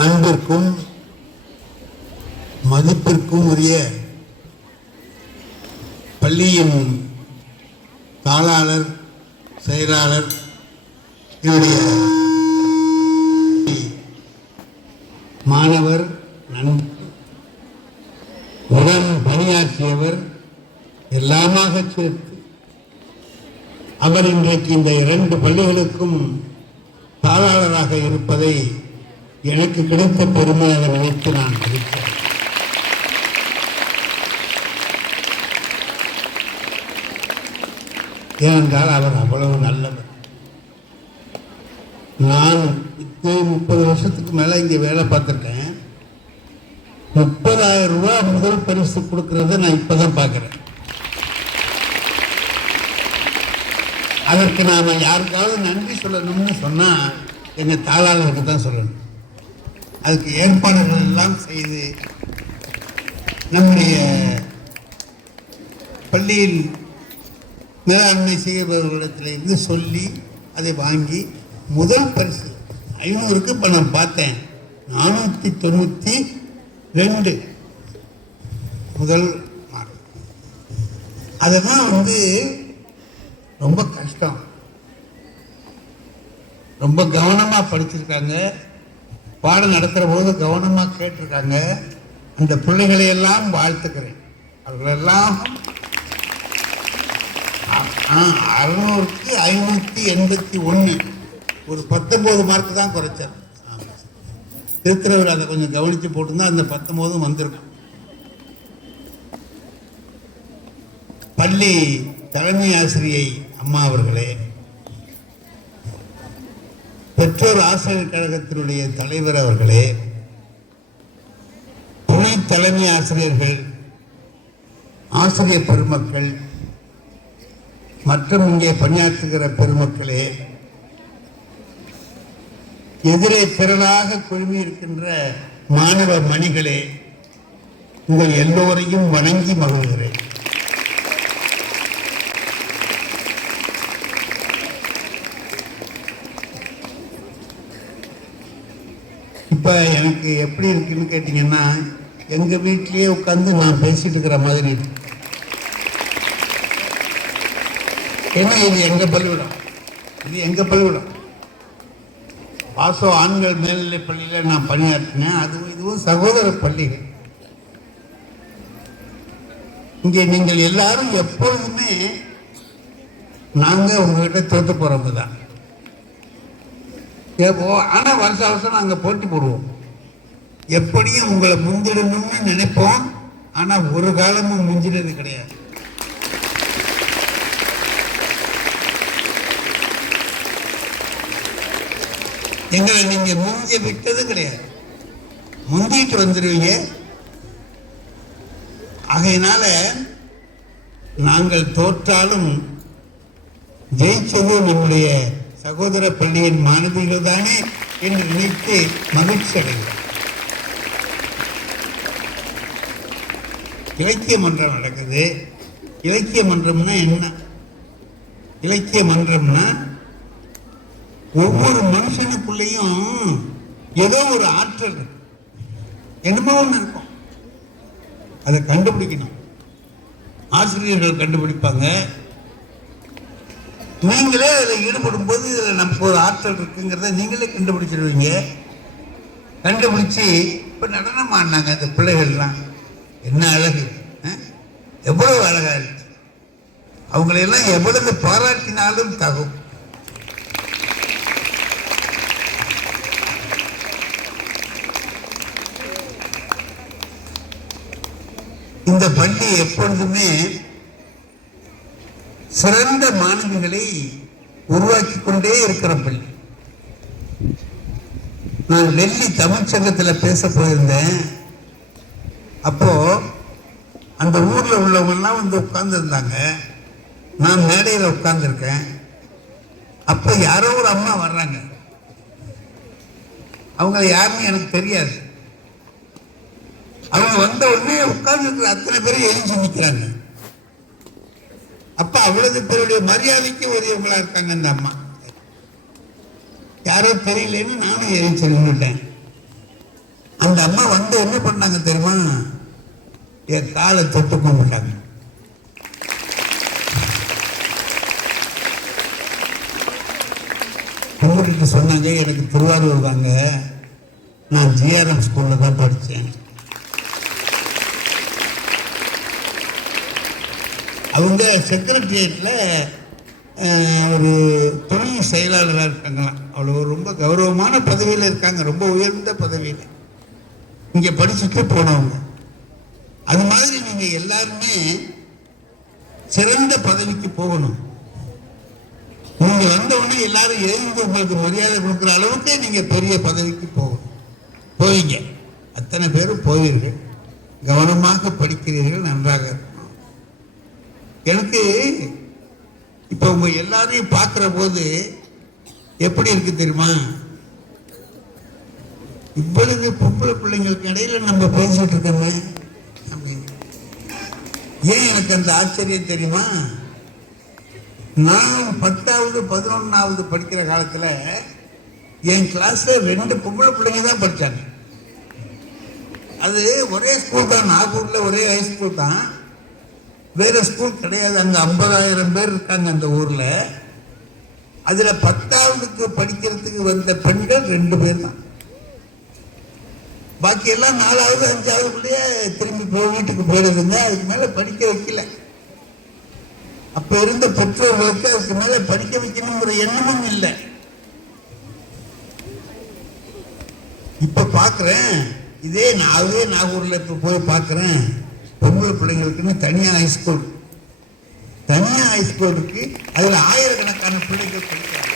அன்பிற்கும் மதிப்பிற்கும் உரிய பள்ளியின் தாளாளர், செயலாளர், என்னுடைய மாணவர், நண்பர், உடன் பணியாற்றியவர் எல்லாமாக சேர்த்து அவர் இன்றைக்கு இந்த 2 பள்ளிகளுக்கும் தாளாளராக இருப்பதை எனக்கு கிடைத்த பெருமையாக நினைத்து நான் இருக்கிறேன். ஏனென்றால் அவர் அவ்வளவு நல்லவர். நான் 30 வருஷத்துக்கு மேல இங்கே வேலை பார்த்துருக்கேன். 30,000 ரூபாய் முதல் பரிசு கொடுக்கறத நான் இப்பதான் பார்க்கிறேன். அதற்கு நாம யாருக்காவது நன்றி சொல்லணும்னு சொன்னா எங்க தாளாளருக்கு தான் சொல்லணும். அதுக்கு ஏற்பாடுகள் எல்லாம் செய்து நம்முடைய பள்ளியில் மேலாண்மை செய்பவர்களிடத்திலிருந்து சொல்லி அதை வாங்கி முதல் பரிசு 500க்கு இப்போ நான் பார்த்தேன் 492 முதல் மார்க். அதெல்லாம் ரொம்ப கஷ்டம். ரொம்ப கவனமாக படிச்சிருக்காங்க, பாடம் நடத்துகிற போது கவனமாக கேட்டிருக்காங்க. அந்த பிள்ளைகளை எல்லாம் வாழ்த்துக்கிறேன். அவர்களெல்லாம் 600க்கு 581, ஒரு 19 மார்க் தான் குறைச்சார். திருத்திரவர் அதை கொஞ்சம் கவனித்து போட்டுருந்தா அந்த 19 வந்திருக்கும். பள்ளி தலைமை ஆசிரியை அம்மா அவர்களே, பெற்றோர் ஆசிரியர் கழகத்தினுடைய தலைவர் அவர்களே, துணை தலைமை ஆசிரியர்கள், ஆசிரியர் பெருமக்கள் மற்றும் இங்கே பணியாற்றுகிற பெருமக்களே, எதிரே திரளாக குழுமி இருக்கின்ற மாணவ மணிகளே, உங்கள் எல்லோரையும் வணங்கி மகிழ்கிறேன். இப்போ எனக்கு எப்படி இருக்குன்னு கேட்டிங்கன்னா, எங்கள் வீட்டிலேயே உட்காந்து நான் பேசிட்டு இருக்கிற மாதிரி இருக்கு. ஏன்னா இது எங்கள் பள்ளிக்கூடம், இது எங்கள் பள்ளிக்கூடம். பாசோ ஆண்கள் மேல்நிலை பள்ளியில் நான் பணியாற்றினேன். இதுவும் சகோதர பள்ளிகள். இங்கே நீங்கள் எல்லாரும் எப்பொழுதுமே நாங்கள் உங்ககிட்ட தோற்று போகிறவங்க தான். ஆனால் வருஷம் நாங்கள் போட்டி போடுவோம். எப்படியும் உங்களை முந்திடணும்னு நினைப்போம். ஆனால் ஒரு காலமும் முந்தினது கிடையாது. எங்களை நீங்க முஞ்ச விட்டது கிடையாது, முந்திட்டு வந்துடுவீங்க. ஆகையினால நாங்கள் தோற்றாலும் ஜெயிச்சது நம்முடைய சகோதர பள்ளியின் மாணவிகள் தானே என்று நினைத்து மகிழ்ச்சி அடைகிறோம். இலக்கிய மன்றம் நடக்குது. இலக்கிய மன்றம்னா என்ன? இலக்கிய மன்றம்னா ஒவ்வொரு மனுஷனுக்குள்ளேயும் ஏதோ ஒரு ஆற்றல் என்னமோ ஒன்று இருக்கும். அதை கண்டுபிடிக்கணும். ஆசிரியர்கள் கண்டுபிடிப்பாங்க. நீங்களே அதில் ஈடுபடும் போது இதில் நமக்கு ஒரு ஆற்றல் இருக்குங்கிறத நீங்களே கண்டுபிடிச்சிருவீங்க. கண்டுபிடிச்சி இப்போ நடனம் ஆடினாங்க அந்த பிள்ளைகள்லாம். என்ன அழகு, எவ்வளவு அழகா இருக்கு. அவங்களையெல்லாம் எவ்வளவு பாராட்டினாலும் தகும். இந்த பள்ளி எப்பொழுதுமே சிறந்த மாணவிகளை உருவாக்கி கொண்டே இருக்கிற பள்ளி. நான் டெல்லி தமிழ்ச்சங்கத்தில் பேச போயிருந்தேன். அப்போ அந்த ஊர்ல உள்ளவங்கெல்லாம் உட்கார்ந்து இருந்தாங்க. நான் மேடையில் உட்கார்ந்துருக்கேன். அப்ப யாரோ ஒரு அம்மா வர்றாங்க. அவங்க யாருன்னு எனக்கு தெரியாது. அவங்க வந்த உடனே உட்கார்ந்து இருக்கிற அத்தனை பேரும் எழுந்து நிற்கிறாங்க. அப்ப அவ்வளவு பேருடைய மரியாதைக்கு உரியவங்களா இருக்காங்க அந்த அம்மா. யாரோ தெரியலன்னு நானும் எழுந்து நின்றுட்டேன். அந்த அம்மா வந்து என்ன பண்ணாங்க தெரியுமா? என் காலை தொட்டு கும்பிட்டாங்க. கும்பிட்டு சொன்னாங்க, எனக்கு திருவாரூர் தாங்க, நான் ஜிஆர்எம் ஸ்கூல்ல தான் படித்தேன். அவங்க செக்ரட்டரியேட்ல ஒரு துணை செயலாளராக இருக்காங்களாம். அவ்வளோ ரொம்ப கௌரவமான பதவியில் இருக்காங்க, ரொம்ப உயர்ந்த பதவியில். இங்கே படிச்சுட்டு போனவங்க. அது மாதிரி நீங்கள் எல்லாருமே சிறந்த பதவிக்கு போகணும். நீங்க வந்தவுடனே எல்லாரும் எழுந்து உங்களுக்கு மரியாதை கொடுக்குற அளவுக்கு நீங்க பெரிய பதவிக்கு போகணும். போவீங்க, அத்தனை பேரும் போவீர்கள். கவனமாக படிக்கிறீர்கள், நன்றாக இருக்கணும். எனக்கு இப்ப உங்க எல்லாரையும் பார்க்கிற போது எப்படி இருக்கு தெரியுமா? இவ்வளவு பொம்பளை பிள்ளைங்களுக்கு இடையில நம்ம பேசிட்டு இருக்கோமே. ஏன் எனக்கு அந்த ஆச்சரியம் தெரியுமா? நான் 10வது 11வது படிக்கிற காலத்தில் என் கிளாஸ்ல 2 பொம்பளை பிள்ளைங்க தான் படித்தாங்க. அது ஒரே ஸ்கூல் தான், நாகூர்ல ஒரே ஹை ஸ்கூல் தான், வேற ஸ்கூல் கிடையாது. அங்கே 50,000 பேர் இருக்காங்க அந்த ஊர்ல. அதுல 10வதுக்கு படிக்கிறதுக்கு வந்த பெண்கள் 2 பேர் தான். பாக்கி எல்லாம் 4வது 5வதுக்குள்ளேயே திரும்பி வீட்டுக்கு போயிடுதுங்க. அதுக்கு மேல படிக்க வைக்கல. அப்ப இருந்த பெற்றோர்களுக்கு அதுக்கு மேல படிக்க வைக்கணுங்கிற எண்ணமும் இல்லை. இப்ப பாக்குறேன், இதே நாகூர்ல இப்ப போய் பாக்குறேன், பொம்பளை பிள்ளைங்களுக்குன்னு தனியா ஹைஸ்கூல், தனியா ஹைஸ்கூல் இருக்கு. அதுல ஆயிரக்கணக்கான பிள்ளைகள் படிக்கிறாங்க.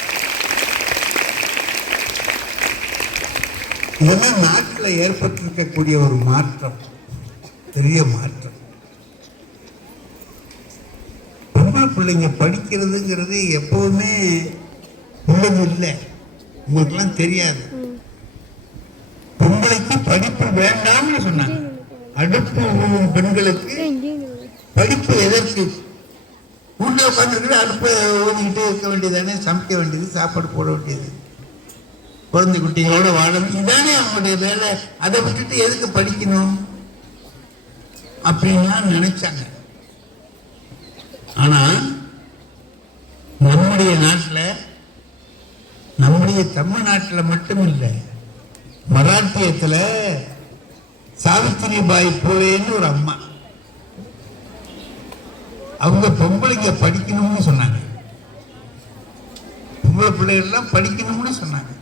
இதெல்லாம் நாட்டில் ஏற்பட்டிருக்கக்கூடிய ஒரு மாற்றம், பெரிய மாற்றம். பொம்பளை பிள்ளைங்க படிக்கிறதுங்கிறது எப்பவுமே உள்ளது இல்லை. உங்களுக்கெல்லாம் தெரியாது. பொம்பளைக்கு படிப்பு வேண்டாம்னு சொன்னாங்க. அடுப்பு பெண்களுக்கு படிப்பு எதற்கு? வீட்டில் உட்காந்துக்கிட்டு அடுப்பை ஓடிக்கிட்டே இருக்க வேண்டியதானே, சமைக்க வேண்டியது, சாப்பாடு போட வேண்டியது, குழந்தை குட்டிகளோட வாழணும், இதானே அவங்களுடைய வேலை. அதை விட்டுட்டு எதுக்கு படிக்கணும் அப்படின்லாம் நினைச்சாங்க. ஆனா நம்முடைய நாட்டில், நம்முடைய தமிழ்நாட்டில் மட்டும் இல்லை, மராட்டியத்தில் சாவித்திரிபாய் பூலேன்னு ஒரு அம்மா, அவங்க பொம்பளைங்க படிக்கணும்னு சொன்னாங்க. பொம்பளை பிள்ளைகள்லாம் படிக்கணும்னு சொன்னாங்க.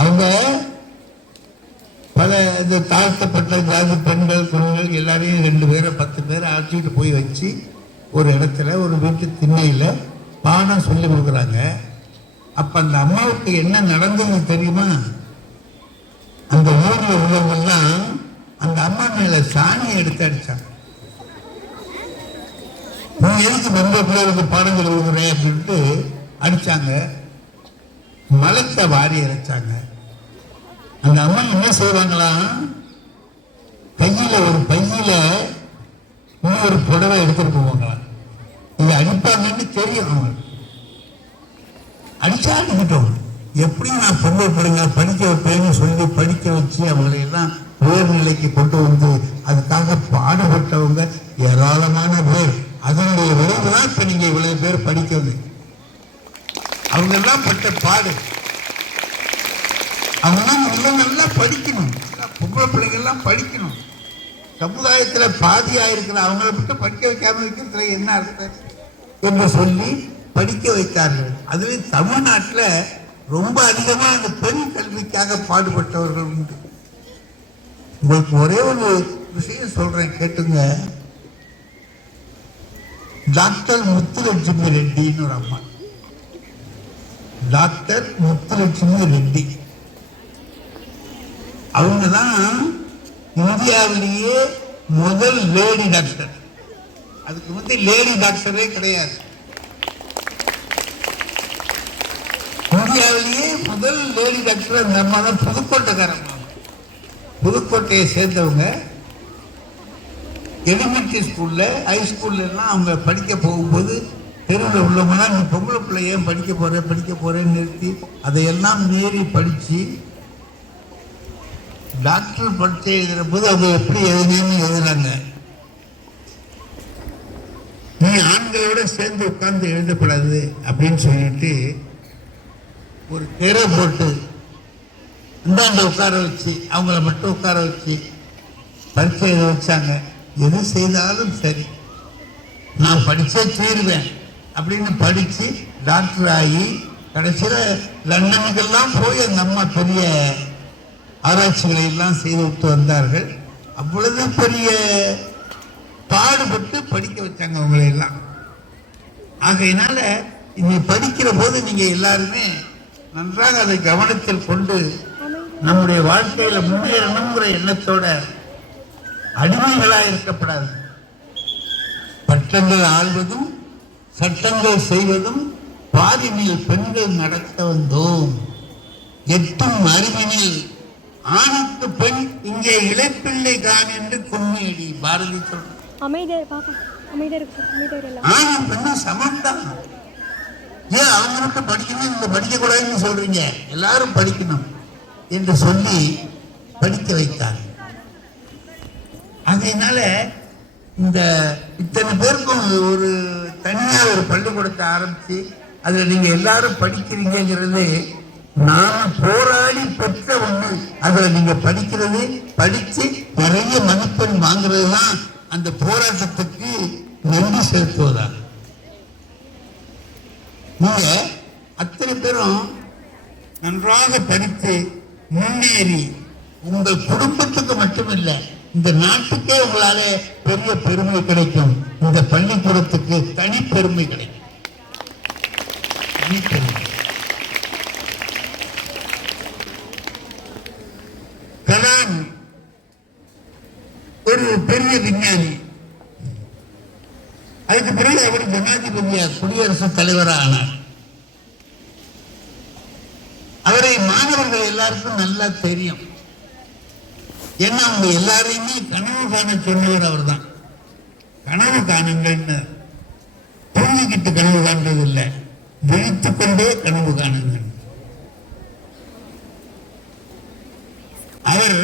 அவங்க பல இந்த தாழ்த்தப்பட்ட ஜாதி பெண்கள் குழந்தைகள் எல்லாரையும் 2 பேரை 10 பேரை அழைச்சிட்டு போய் வச்சு ஒரு இடத்துல ஒரு வீட்டு திண்ணையில் பாடம் சொல்லி கொடுக்குறாங்க. அப்ப அந்த அம்மாவுக்கு என்ன நடந்தது தெரியுமா? அந்த ஊரில் உள்ளவங்கெல்லாம் அந்த அம்மா மேல சாணியை எடுத்து அடிச்சாங்க. நீ எதுக்கு ரொம்ப பிள்ளைகளுக்கு பாடங்கள் கொடுக்குறேன் அப்படின்ட்டு அடிச்சாங்க. மலத்தை வாரி இறைச்சாங்க. அந்த அம்மா என்ன செய்வாங்களாம், கையில ஒரு பையில இன்னொரு புடவை எடுத்துட்டு போவாங்களாம். இதை அடிப்பாங்கன்னு தெரியும். அவங்க அடிச்சா அடிக்கிட்டோம், எப்படி நான் பொம்பளை பிள்ளைங்க படிக்க வைப்பேன்னு சொல்லி படிக்க வச்சு அவங்களையெல்லாம் உயர்நிலைக்கு கொண்டு வந்து அதுக்காக பாடுபட்டவங்க ஏராளமான பேர். அதனுடைய விளைவு தான் இப்ப நீங்க இவ்வளவு பேர் படிக்கிறது. அவங்க எல்லாம் பட்ட பாடு. அவங்க நல்லா படிக்கணும். பொம்பளை பிள்ளைங்க எல்லாம் படிக்கணும். சமுதாயத்துல பாதியா இருக்கிற அவங்களை விட்டு படிக்க வைக்காம இருக்கிறதுல என்ன அர்த்தம் என்று சொல்லி படிக்க வைத்தார்கள். அதுலேயும் தமிழ்நாட்டில் ரொம்ப அதிகமாக அந்த பெண் கல்விக்காக பாடுபட்டவர்கள் உண்டு. உங்களுக்கு ஒரே ஒரு விஷயம் சொல்றேன், கேட்டுங்க. டாக்டர் முத்துலட்சுமி ரெட்டின்னு ஒரு அம்மா, டாக்டர் முத்துலட்சுமி ரெட்டி, அவங்க தான் இந்தியாவிலேயே முதல் லேடி டாக்டர். அதுக்கு வந்து லேடி டாக்டரே கிடையாது. இந்தியாவிலேயே முதல் லேடி டாக்டர் அந்த அம்மா தான். புதுக்கோட்டைக்காரங்க, புதுக்கோட்டையை சேர்ந்தவங்க. எலிமெண்ட்ரி ஸ்கூல்ல, ஹைஸ்கூல்ல எல்லாம் அவங்க படிக்க போகும்போது தெருவில் உள்ளவங்களாம் நீ பொம்பளை பிள்ளை ஏன் படிக்க போறேன்னு நிறுத்தி அதையெல்லாம் மீறி படிச்சு டாக்டர் பரீட்சை எழுதுற போது அவங்க எப்படி எழுதுன்னு எழுதுறாங்க. நீ ஆண்களோட சேர்ந்து உட்கார்ந்து எழுதக்கூடாது அப்படின்னு சொல்லிட்டு ஒரு திரை போட்டு இந்தாண்ட உட்கார வச்சு அவங்கள மட்டும் உட்கார வச்சு பரீட்சை எழுத வச்சாங்க. எது செய்தாலும் சரி நான் படிச்சே தீருவேன் அப்படின்னு படித்து டாக்டர் ஆகி கடைசியில் லண்டனுக்கெல்லாம் போய் அந்த அம்மா பெரிய ஆராய்ச்சிகளை எல்லாம் செய்து விட்டு வந்தார்கள். அவ்வளவு பெரிய பாடுபட்டு படிக்க வச்சாங்க அவங்களை எல்லாம். ஆகையினால நீ படிக்கிற போது நீங்க எல்லாருமே நன்றாக அதை கவனத்தில் கொண்டு நம்முடைய வாழ்க்கையில முன்னேறணுங்கிற எண்ணத்தோட அடிமைகளாக இருக்கப்படாது. பட்டங்கள் ஆள்வதும் சட்டங்கள் செய்வதும் பாரினில் பெண்கள் நடத்த வந்தோம். எட்டும் அறிவினில் ஆணுக்கு பெண் இங்கே இளைப்பிள்ளை தான் என்று கொன்மையடி பாரதி சொல்ற. ஆணும் பெண்ணும் சமம்தான். ஏன் அவங்களுக்கு படிக்கணும் இந்த படிக்க கூடாதுன்னு சொல்றீங்க? எல்லாரும் படிக்கணும் என்று சொல்லி படிக்க வைத்தாங்க. அதனால இந்த இத்தனை பேருக்கும் ஒரு தனியா ஒரு பள்ளிக்கூடத்தை ஆரம்பிச்சு அதுல நீங்க எல்லாரும் படிக்கிறீங்கிறது நான் போராடி பெற்ற ஒண்ணு. அதுல நீங்க படிக்கிறது படிச்சு நிறைய மதிப்பெண் வாங்குறது தான் அந்த போராட்டத்துக்கு நன்றி செலுத்துவதா. நீங்க அத்தனை பேரும் நன்றாக படித்து முன்னேறி உங்கள் குடும்பத்துக்கு மட்டுமில்லை இந்த நாட்டுக்கே உங்களால பெரிய பெருமை கிடைக்கும். இந்த பள்ளிக்கூடத்துக்கு தனி பெருமை கிடைக்கும். கலாம் ஒரு பெரிய விஞ்ஞானி. அதுக்கு பிறகு அவர் ஜனாதிபதியாக குடியரசுத் தலைவராக ஆனார். அவரை மாணவர்கள் எல்லாருக்கும் நல்லா தெரியும். ஏன்னா அவங்க எல்லாரையுமே கனவு காண சொன்னவர் அவர் தான். கனவு காணுங்கன்னு புரிஞ்சுக்கிட்டு கனவு காண்றது இல்லை, விழித்துக் கொண்டே கனவு காணுங்க. அவர்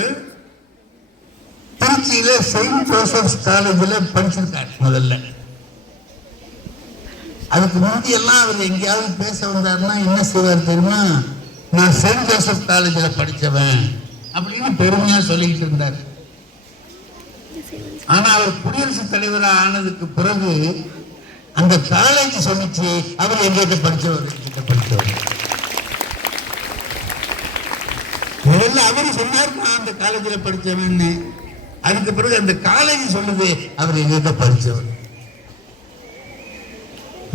திருச்சியில செயின்ட் ஜோசப்ஸ் காலேஜில் படிச்சிருக்காரு முதல்ல. அதுக்கு முந்தியெல்லாம் அவர் எங்கேயாவது பேச வந்தாருன்னா என்ன செய்வார் தெரியுமா? நான் செயின்ட் ஜோசப் காலேஜில் படித்தவன் அப்படின்னு பெருமையா சொல்லிட்டு இருந்தார். ஆனா அவர் குடியரசுத் தலைவராக ஆனதுக்கு பிறகு அந்த காலேஜ் சொல்லிச்சு அவர் எங்கிட்ட படிச்சவர். முதல்ல அவரு சொன்னார் நான் அந்த காலேஜில் படிச்சவன். அதுக்கு பிறகு அந்த காலேஜ் சொல்லுது அவர் எங்கிட்ட படிச்சவர்.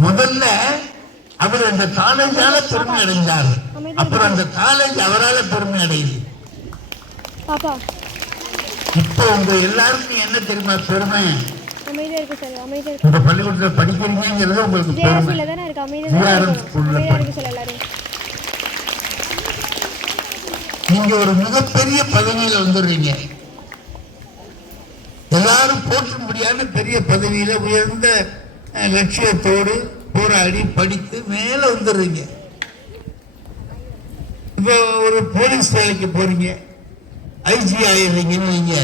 முதல்ல அவர் அந்த காலேஜால பெருமை அடைந்தார், அப்புறம் அந்த காலேஜ் அவரால் பெருமை அடையுது. இப்போ உங்க எல்லாருக்கும் என்ன தெரியுமா பெருமை? இந்த பள்ளிக்கூடத்தில் படிக்கிறீங்கிறது உங்களுக்கு பெருமை. நீங்க ஒரு மிகப்பெரிய பதவியில வந்துடுறீங்க. எல்லாரும் போற்றும்படியான பெரிய பதவியில உயர்ந்த லட்சியத்தோடு போராடி படித்து மேல வந்துடுறீங்க. இப்போ ஒரு போலீஸ் வேலைக்கு போறீங்க, ஐஜி ஆயிடுறீங்கன்னு நீங்க.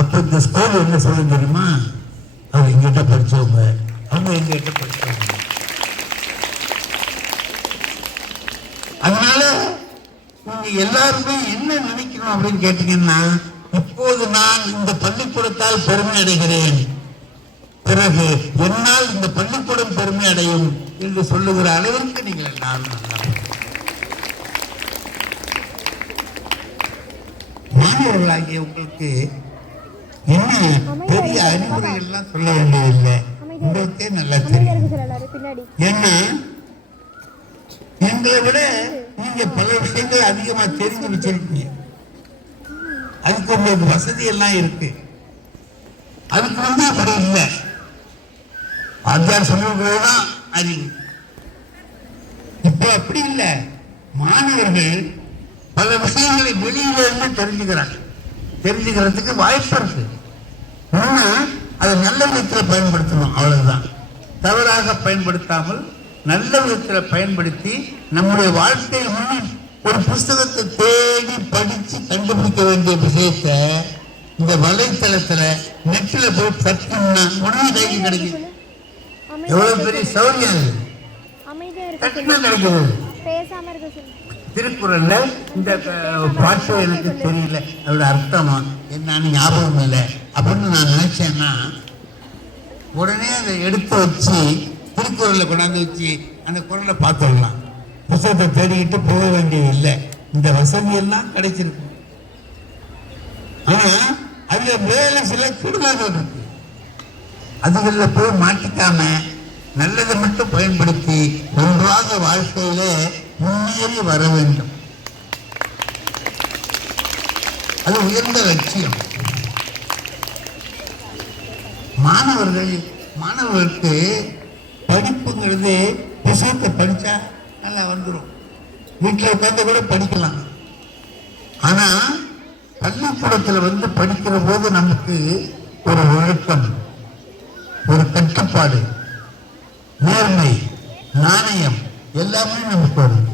அப்ப இந்த ஸ்கூல் என்ன சொல்ல தெரியுமா? அவங்க எங்கிட்ட படிச்சவங்க, அவங்க எங்கிட்ட படிச்சவங்க. அதனால நீங்க எல்லாருமே என்ன நினைக்கணும் அப்படின்னு கேட்டீங்கன்னா, இப்போது நான் இந்த பள்ளிக்கூடத்தால் பெருமை அடைகிறேன், பிறகு என்னால் இந்த பள்ளிக்கூடம் பெருமை அடையும் என்று சொல்லுகிற அளவிற்கு நீங்கள் எல்லாரும் நல்லா மாணவர்களாகிய உங்களுக்கு என்ன பெரிய அறிவுரைகள் எல்லாம் சொல்ல வேண்டியதில்லை, உங்களுக்கே நல்லா தெரியும். ஏன்னா எங்களை விட நீங்க பல விஷயங்கள் அதிகமா தெரிஞ்சு வச்சிருக்கீங்க. அதுக்கு உங்களுக்கு வசதி எல்லாம் இருக்கு. அதுக்கு வந்து அப்படி இல்லை. ஆச்சார் சொல்லுறதுதான் அறிவு. இப்ப அப்படி இல்லை. மாணவர்கள் பல விஷயங்களை வெளியில இருந்து தெரிஞ்சுக்கிறதுக்கு வாய்ப்பு இருக்கு. அதை நல்ல விதத்தில் பயன்படுத்தணும், அவ்வளவுதான். தவறாக பயன்படுத்தாமல் நல்ல விதத்தில் பயன்படுத்தி நம்முடைய வாழ்க்கையை ஒரு புஸ்தகத்தை தேடி படிச்சு கண்டுபிடிக்க வேண்டிய விஷயத்த இந்த வலைத்தளத்துல நெட்ல போய் தட்டினா உடனே கைக்கு கிடைக்கும். எவ்வளவு பெரிய சௌரியம் கிடைக்குது. திருக்குறள்ல இந்த பாட்டு எனக்கு தெரியல, அதோட அர்த்தமா என்னன்னு ஞாபகம் இல்லை அப்படின்னு நான் நினைச்சேன்னா உடனே அதை எடுத்து வச்சு திருக்குறளை கொண்டாந்து வச்சு அந்த குறளை பார்த்துடலாம். புத்தகத்தை தேடிக்கிட்டு போக வேண்டியது இல்லை. இந்த வசதி எல்லாம் கிடைச்சிருக்கு. ஆனா அதுல வேலை சில கெடுதல்கள் இருக்கு. அதுல போய் மாட்டிக்காம நல்லதை மட்டும் பயன்படுத்தி ஒன்றாக வாழ்க்கையில முன்னேறி வர வேண்டும். அது உயர்ந்த லட்சியம். மாணவர்களுக்கு படிப்புங்கிறது புத்தகத்தை படிச்சா நல்லா வந்துடும். வீட்டில் உட்காந்து கூட படிக்கலாம். ஆனா பள்ளிக்கூடத்தில் படிக்கிற போது நமக்கு ஒரு ஒழுக்கம், ஒரு கட்டுப்பாடு, நேர்மை, நாணயம் எல்லாமே நமக்கு வரும்.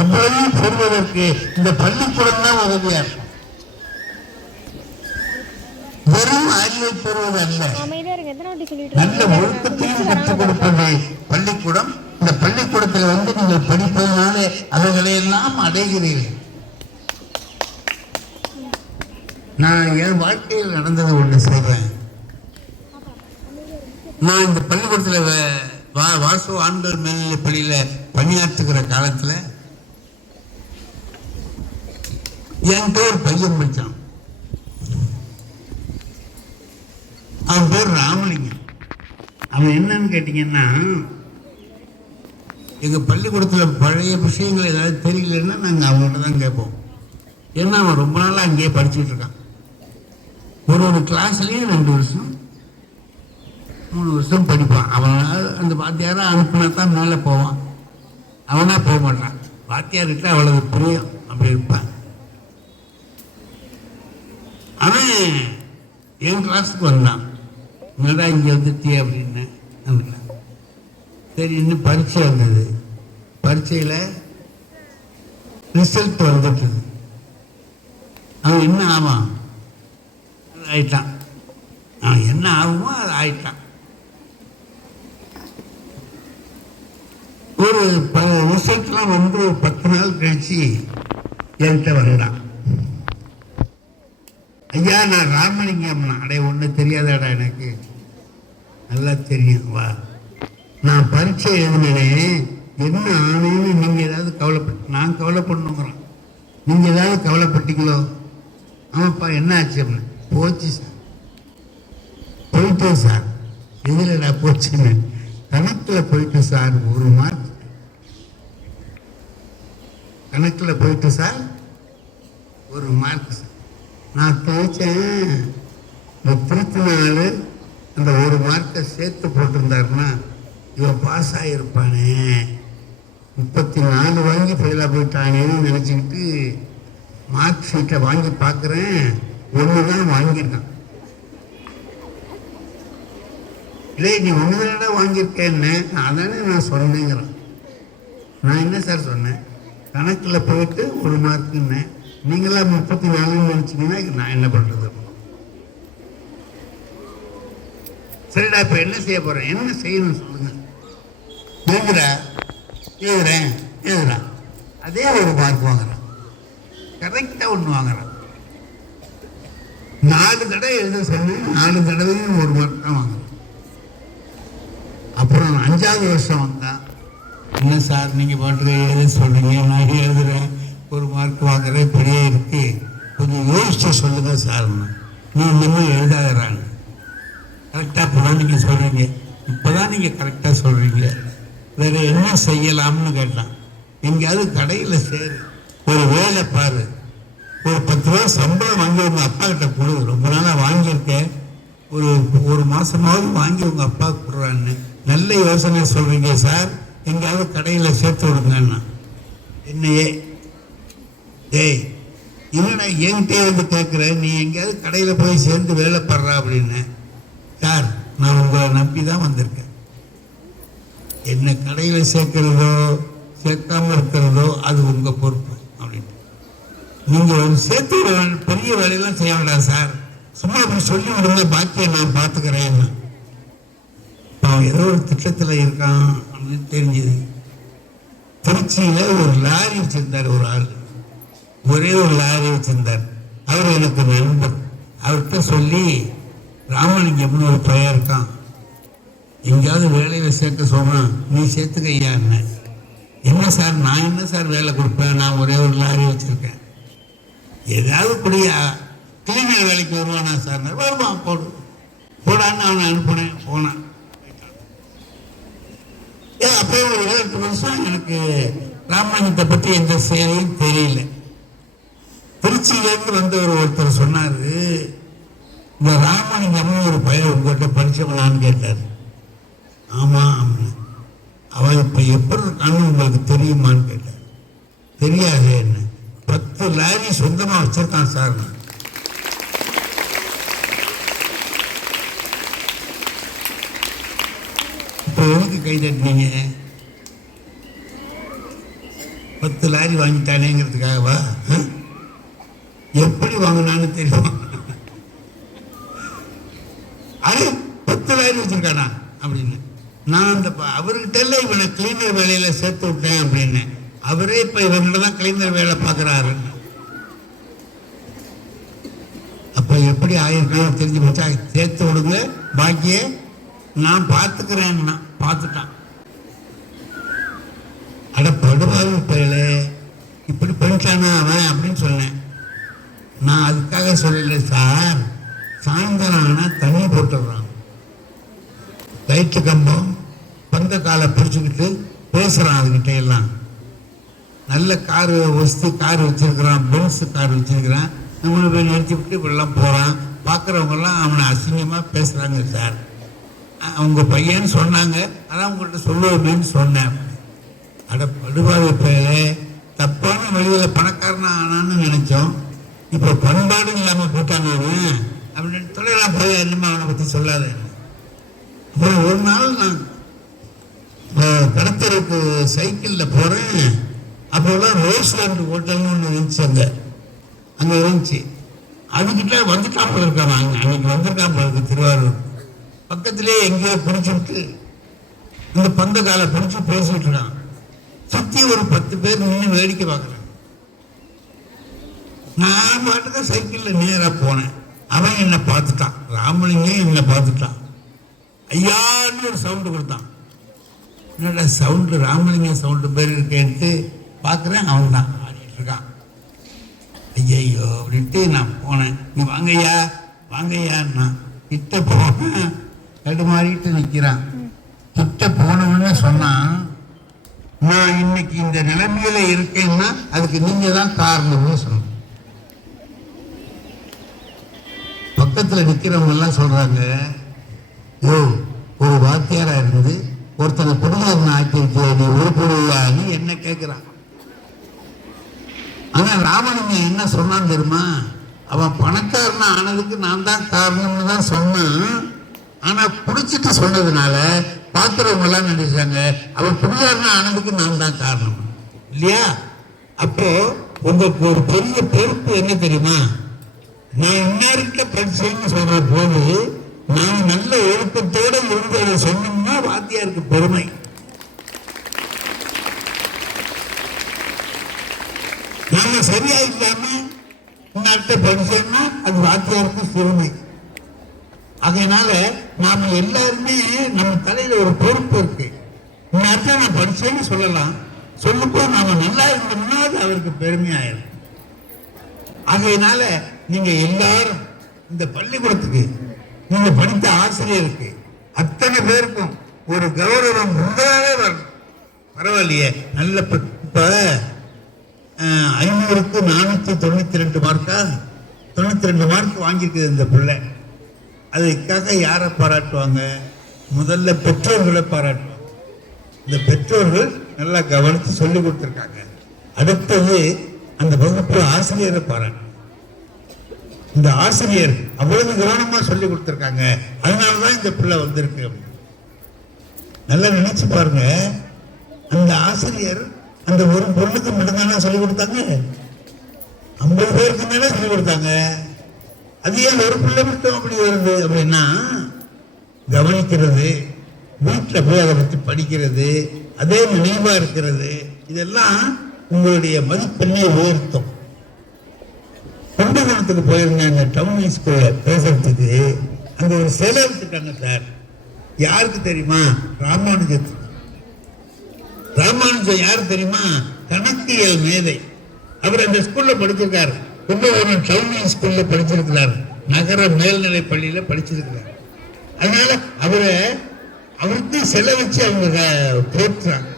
அவ்வளவு பெறுவதற்கு இந்த பள்ளிக்கூடம் தான் உதவியா இருக்கும். வெறும் அறிவை பெறுவது அல்ல, நல்ல ஒழுக்கத்தையும் கற்றுக் கொடுப்பது பள்ளிக்கூடம். இந்த பள்ளிக்கூடத்தில் நீங்கள் படிப்பதனால அவைகளை எல்லாம் அடைகிறீர்கள். நான் என் வாழ்க்கையில் நடந்தது ஒன்று சொல்றேன். நான் இந்த பள்ளிக்கூடத்தில் வாசு ஆண்கள் மேல்நிலை பள்ளியில பணியாற்றுகிற காலத்துல என்கிட்ட ஒரு பையன் படிச்சான். அவன் பேர் ராமலிங்கம். அவன் என்னன்னு கேட்டீங்கன்னா, எங்க பள்ளிக்கூடத்தில் பழைய விஷயங்கள் ஏதாவது தெரியலன்னா நாங்க அவங்கள்ட்ட தான் கேட்போம். ஏன்னா அவன் ரொம்ப நாளா அங்கேயே படிச்சுட்டு இருக்கான். ஒரு கிளாஸ்லயும் 2 வருஷம் 3 வருஷம் படிப்பான். அவனால் அந்த வாத்தியாரை அனுப்புனா தான் மேலே போவான். அவனா போக மாட்டான். வாத்தியார்கிட்ட அவ்வளவு புரியும் அப்படி இருப்பான். அவன் என் கிளாஸுக்கு வந்தான். என்னடா இங்கே வந்துட்டிய அப்படின்னு. சரி, இன்னும் பரீட்சை வந்தது. பரீட்சையில் ரிசல்ட் வந்துட்டு அவன் என்ன ஆவான் ஆயிட்டான். அவன் என்ன ஆகுமோ அது ஆயிட்டான். ஒரு ரிசல்ட்லாம் வந்து 10 நாள் கழிச்சு என்கிட்ட வந்தான். ஐயா, நான் ராமலிங்கம்னா. அடைய ஒன்று தெரியாதாடா, எனக்கு நல்லா தெரியும், வா. நான் பரீட்சை எழுதினேன், என்ன ஆனேன்னு நீங்க ஏதாவது கவலைப்பட்டு நான் கவலைப்படணுங்கிறான். நீங்க ஏதாவது கவலைப்பட்டீங்களோ? ஆமாப்பா, என்ன ஆச்சு அப்படின்னு. போச்சு சார், போயிட்டேன் சார். எதுலடா போச்சுன்னு? கணக்கில் போயிட்டு சார், 1 மார்க் கணக்கில் போயிட்டு சார், 1 மார்க் சார். நான் தேய்ச்சேன். இந்த 34 அந்த 1 மார்க்கை சேர்த்து போட்டிருந்தாருன்னா இவன் பாஸ் ஆகியிருப்பானே. 34 வாங்கி ஃபெயிலாக போயிட்டானேன்னு நினச்சிக்கிட்டு மார்க் ஷீட்டை வாங்கி பார்க்குறேன், 1 தான் வாங்கியிருக்கான். இல்லை, நீ 1 தானே வாங்கியிருக்கேன்னு அதானே நான் சொன்னேங்கிறான். நான் என்ன சார் சொன்னேன்? கணக்கில் போயிட்டு 1 மார்க்குன்னேன். நீங்களாம் 34 நினச்சிங்கன்னா நான் என்ன பண்ணுறது? சரிடா, இப்போ என்ன செய்ய போகிறேன்? என்ன செய்யணும்னு சொல்லுங்க. எழுதுறேன். அதே 1 மார்க் வாங்குறான். கரெக்டாக 1 வாங்குறான். 4 தடவை எழுத சொன்னேன், 4 தடவையும் 1 மார்க் தான் வாங்குறான். அப்புறம் 5ஆவது வருஷம் வந்தான். என்ன சார் நீங்கள் பாட்டு எழுத சொல்கிறீங்க, நான் எழுதுறேன், 1 மார்க் வாங்குறேன், இப்படியே இருக்கு, கொஞ்சம் யோசிச்சு சொல்லுங்க சார். நீ இன்னமும் எழுதாகிறாங்க. கரெக்டாக இப்போதான் நீங்கள் சொல்கிறீங்க, இப்போதான் நீங்கள் கரெக்டாக சொல்கிறீங்க, வேறு என்ன செய்யலாம்னு கேட்டான். எங்கேயாவது கடையில் சேரு, ஒரு வேலை பாரு, ஒரு 10 ரூபா சம்பளம் வாங்கி உங்கள் அப்பா கிட்ட கொடு, ரொம்ப நாளாக வாங்கியிருக்கேன், ஒரு மாதமாவது வாங்கி உங்கள் அப்பா கொடுறான்னு. நல்ல யோசனை சொல்கிறீங்க சார், எங்கேயாவது கடையில் சேர்த்து விடுங்கன்னா. என்னையே டேய், இல்லைண்ணா என்கிட்டே வந்து கேட்குறேன், நீ எங்கேயாவது கடையில் போய் சேர்ந்து வேலை படுறா அப்படின்னு. சார், நான் உங்களை நம்பி தான் வந்திருக்கேன். என்ன கடையில் சேர்க்கிறதோ சேர்க்காம இருக்கிறதோ அது உங்க பொறுப்பு அப்படின்ட்டு. நீங்க ஒரு சேர்த்து பெரிய வேலையெல்லாம் செய்ய வேண்டாம் சார், சும்மா அப்படி சொல்லி விடுங்க, பாக்கியை நான் பார்த்துக்கிறேன். அவன் ஏதோ ஒரு திட்டத்தில் இருக்கான் அப்படின்னு தெரிஞ்சுது. திருச்சியில ஒரு லாரி வச்சிருந்தார் ஒரு ஆள், ஒரே ஒரு லாரி வச்சிருந்தார். அவர் எனக்கு நண்பர். அவர்கிட்ட சொல்லி, ராமலிங்கம்னு ஒரு பையன் இருக்கான், எங்கேயாவது வேலையில சேர்க்க சொன்னான், நீ சேர்த்துக்க ஐயா. என்ன சார், நான் என்ன சார் வேலை கொடுப்பேன், நான் ஒரே ஒரு லாரி வச்சிருக்கேன், ஏதாவது கூடிய கிளீனர் வேலைக்கு வருவானா சார்? வருவான், போடான்னு அவனை அனுப்புனேன். போனான். அப்போ ஒரு 7-8 வருஷம் எனக்கு ராமாயணத்தை பற்றி எந்த செய்தியும் தெரியல. திருச்சியிலேருந்து வந்தவர் ஒருத்தர் சொன்னாரு, இந்த ராமலிங்கம்னு ஒரு பையன் உங்கள்கிட்ட படிச்சவனான்னு கேட்டார். ஆமா, அவன் இப்ப எப்படி இருக்கான்னு உங்களுக்கு தெரியுமான்னு கேட்டார். தெரியாது. என்ன 10 லாரி சொந்தமா வச்சிருக்கான் சார். இப்போ எதுக்கு கை தட்டினீங்க? 10 லாரி வாங்கிட்டானேங்கிறதுக்காகவா? எப்படி வாங்கினான்னு தெரியுமா? அது 10 லாரி வச்சிருக்கானா அப்படின்னு. நான் அந்த அவர்கிட்ட இவனை கிளீனர் வேலையில சேர்த்து விட்டேன் அப்படின்னு. அவரே இப்ப இவங்கிட்ட தான் கிளீனர் வேலை பார்க்கறாரு. அப்ப எப்படி ஆயிருக்கான்னு தெரிஞ்சு போச்சா? சேர்த்து விடுங்க, பாக்கிய நான் பார்த்துக்கிறேன்னா பார்த்துட்டான். அட படுவாரு பயில, இப்படி பண்ணிட்டானா அவன் அப்படின்னு சொன்னேன். நான் அதுக்காக சொல்லல சார், சாயந்தரம் ஆனா தண்ணி போட்டுடுறான், லைட்டு கம்பம் பந்த காலை பிடிச்சிக்கிட்டு பேசுறான் அதுகிட்ட எல்லாம். நல்ல காரு வசதி கார் வச்சிருக்கிறான், பென்ஸ் கார் வச்சிருக்கிறான். நம்மளை போய் நிறுத்தி விட்டு இப்படிலாம் போறான். பார்க்குறவங்கெல்லாம் அவனை அசிங்கமா பேசுறாங்க சார். அவங்க பையன்னு சொன்னாங்க, அதான் உங்கள்கிட்ட சொல்லுவேன்னு சொன்னேன். அட படுபாவி பையல, தப்பான வழியில் பணக்காரனா ஆனான்னு நினைச்சோம், இப்போ பண்பாடு இல்லாமல் போட்டாங்க அவன் அப்படின்னு தொலைலாம் போய் என்னமா அவனை பற்றி சொல்லாத. அப்புறம் ஒரு நாள் நான் கடத்தருக்கு சைக்கிளில் போகிறேன். அப்போலாம் ரோஸ்லாண்டு ஹோட்டல்னு ஒன்று இருந்துச்சு, அங்கே இருந்துச்சு. அதுக்கிட்ட வந்துட்டாப்புல இருக்கான், அன்னைக்கு வந்திருக்காப்புல இருக்கு திருவாரூர். பக்கத்திலே எங்கேயோ பிடிச்சிட்டு இந்த பந்த காலை பிடிச்சி பேசிட்டு இருக்கான். சுற்றி ஒரு 10 பேர் நின்று வேடிக்கை பார்க்குறாங்க. நான் பாட்டுக்க சைக்கிளில் நேராக போனேன். அவன் என்னை பார்த்துட்டான், ராமலிங்கம் என்னை பார்த்துட்டான். ஐயான்னு ஒரு சவுண்டு கொடுத்தான். என்னடா சவுண்டு, ராமலிங்கம் சவுண்டு பேர் இருக்கேன்ட்டு பார்க்குறேன். அவன் தான் ஆடிட்டு இருக்கான். ஐயோ அப்படின்ட்டு நான் போனேன். நீ வாங்கய்யா வாங்கய்யான்னா கிட்ட போனேன். தடுமாறிட்டு நிற்கிறான். கிட்ட போனவன்னு சொன்னான், நான் இன்னைக்கு இந்த நிலைமையில இருக்கேன்னா அதுக்கு நீங்க தான் காரணம்னு சொன்ன. பக்கத்துல நிக்கிறவங்க எல்லாம் சொல்றாங்க, யோ ஒரு வாத்தியாரா இருந்து ஒருத்தனை குடும்பம் ஆக்கியிருக்கிய நீ உருப்படுவியான்னு என்ன கேட்கிறான். ஆனா ராமலிங்கம் என்ன சொன்னான்னு தெரியுமா? அவன் பணக்காரனா ஆனதுக்கு நான் தான் காரணம்னு தான் சொன்னான். ஆனா குடிச்சிட்டு சொன்னதுனால பாக்குறவங்க எல்லாம் நினைச்சாங்க அவன் குடிகாரனா ஆனதுக்கு நான் தான் காரணம் இல்லையா? அப்போ உங்களுக்கு ஒரு பெரிய பொறுப்பு என்ன தெரியுமா? நான் இன்னார்கிட்ட படிச்சேன்னு சொல்ற போது நான் நல்ல ஒழுக்கத்தோட இருந்து அதை சொன்னோம்னா வாத்தியாருக்கு பெருமை. நாம சரியா இல்லாம இன்னார்கிட்ட படிச்சோம்னா அது வாத்தியாருக்கு பெருமை. அதனால நாம எல்லாருமே நம்ம தலையில ஒரு பொறுப்பு இருக்கு. இன்னார்தான் நான் படிச்சேன்னு சொல்லலாம், சொல்லுப்போ நாம நல்லா இருந்தோம்னா அது அவருக்கு பெருமையாயிரும். அதனால நீங்க எல்லாரும் இந்த பள்ளிக்கூடத்துக்கு நீங்க படித்த ஆசிரியருக்கு அத்தனை பேருக்கும் ஒரு கௌரவம் உங்களாலே வரணும். பரவாயில்லையே, நல்ல இப்ப 500க்கு 492 மார்க்கா 92 மார்க் வாங்கியிருக்குது இந்த பிள்ளை. அதுக்காக யாரை பாராட்டுவாங்க? முதல்ல பெற்றோர்களை பாராட்டுவாங்க. இந்த பெற்றோர்கள் நல்லா கவனித்து சொல்லி கொடுத்துருக்காங்க. அடுத்தது அந்த வகுப்பு ஆசிரியரை பாராட்டு. இந்த ஆசிரியர் அவ்வளவு கவனமா சொல்லி கொடுத்துருக்காங்க, அதனாலதான் இந்த பிள்ளை வந்திருக்கு. நல்லா நினைச்சு பாருங்க, அந்த ஆசிரியர் அந்த ஒரு பொருளுக்கு மட்டும்தானே சொல்லிக் கொடுத்தாங்க? 50 பேருக்கு மேலே சொல்லிக் கொடுத்தாங்க. அது ஏன் ஒரு பிள்ளை மட்டும் அப்படி வருது அப்படின்னா, கவனிக்கிறது, வீட்டில் போய் அதை பற்றி படிக்கிறது, அதே நினைவாக இருக்கிறது, இதெல்லாம் உங்களுடைய மதிப்பெண்ணை உயர்த்தும். கும்பகோணத்துக்கு போயிருந்தேன் அந்த டவுன் ஸ்கூலில் பேசுறதுக்கு. அங்கே ஒரு சிலை எடுத்துட்டாங்க சார். யாருக்கு தெரியுமா? ராமானுஜத்துக்கு. ராமானுஜம் யாரு தெரியுமா? கணக்கியல் மேதை. அவர் அந்த ஸ்கூல்ல படிச்சிருக்காரு. கும்பகோணம் டவுன் ஸ்கூல்ல படிச்சிருக்கிறார். நகர மேல்நிலை பள்ளியில படிச்சிருக்கிறார். அதனால அவருக்கு சிலை வச்சு அவங்க போட்டுறாங்க.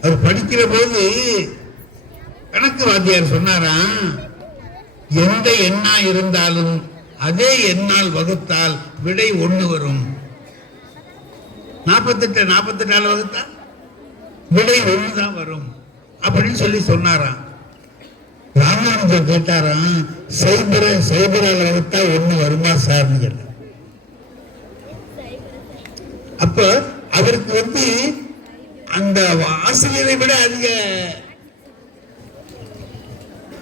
அவர் படிக்கிற போது கணக்கு வாத்தியார் சொன்னாராம், எந்த எண்ணா இருந்தாலும் அதே எண்ணால் வகுத்தால் விடை 1 வரும். 48 வகுத்தா விடை 1 தான் வரும் அப்படின்னு சொல்லி சொன்னாராம். ராமானுஜன் கேட்டாராம், சைபரால வகுத்தா 1 வருமா சார்னு கேட்டார். அப்ப அவருக்கு அந்த ஆசிரியரை விட அதிக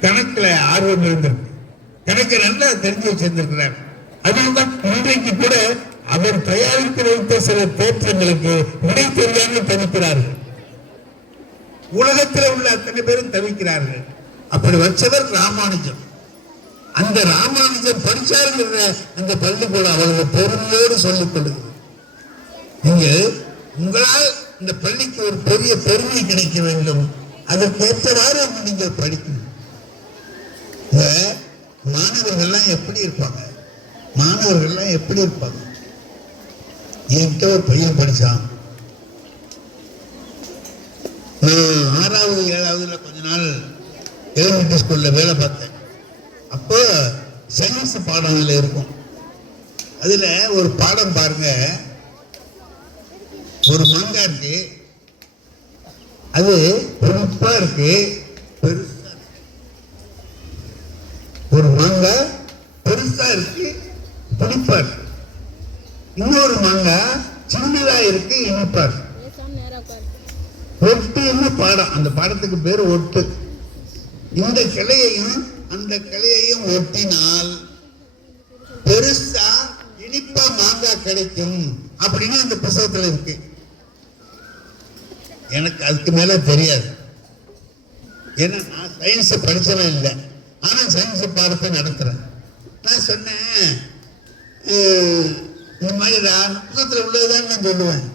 கணக்குல ஆர்வம் இருந்திருக்கு. கணக்கு நல்லா தெரிஞ்சு வச்சிருந்திருக்கிறார். அதனால்தான் இன்றைக்கு கூட அவர் தயாரித்து வைத்த சில தேற்றங்களுக்கு விடை தெரியாமல் தவிக்கிறார்கள். உலகத்தில் உள்ள அத்தனை பேரும் தவிக்கிறார்கள். அப்படி வச்சவர் ராமானுஜம். அந்த ராமானுஜம் படிச்சாருங்கிற அந்த பள்ளிக்கூடம் அவரது பெருமையோடு சொல்லிக் கொடுக்குது. நீங்க உங்களால் இந்த பள்ளிக்கு ஒரு பெரிய பெருமை கிடைக்க வேண்டும். அதற்கேற்றவாறு நீங்கள் படிக்கணும். மாணவர்கள்லாம் எப்படி இருப்பாங்க? என்கிட்ட ஒரு பையன் படிச்சான். நான் 6வது 7வதுல கொஞ்ச நாள் எலிமெண்டரி ஸ்கூல்ல வேலை பார்த்தேன். அப்போ சயின்ஸ் பாடம் அதுல இருக்கும். அதுல ஒரு பாடம் பாருங்க, ஒரு மாங்காய் இருக்கு, அது புளிப்பா இருக்கு, பெருசா. ஒரு மாங்காய் பெருசா இருக்கு, புளிப்பா இருக்கு. இன்னொரு மாங்காய் சின்னதா இருக்கு, இனிப்பா இருக்கு. ஒட்டுன்னு பாடம். அந்த பாடத்துக்கு பேர் ஒட்டு. இந்த கிளையையும் அந்த கிளையையும் ஒட்டினால் பெருசா இனிப்பா மாங்காய் கிடைக்கும் அப்படின்னு அந்த புத்தகத்துல இருக்கு. எனக்கு அதுக்கு மேல தெரியாது. ஏன்னா நான் சயின்ஸ் படிச்சவன் இல்லை. ஆனா சயின்ஸ் பாடத்தை நடத்துறேன். நான் சொன்னேன், இந்த மாதிரி புத்தகத்துல உள்ளதுதான் நான் சொல்லுவேன்.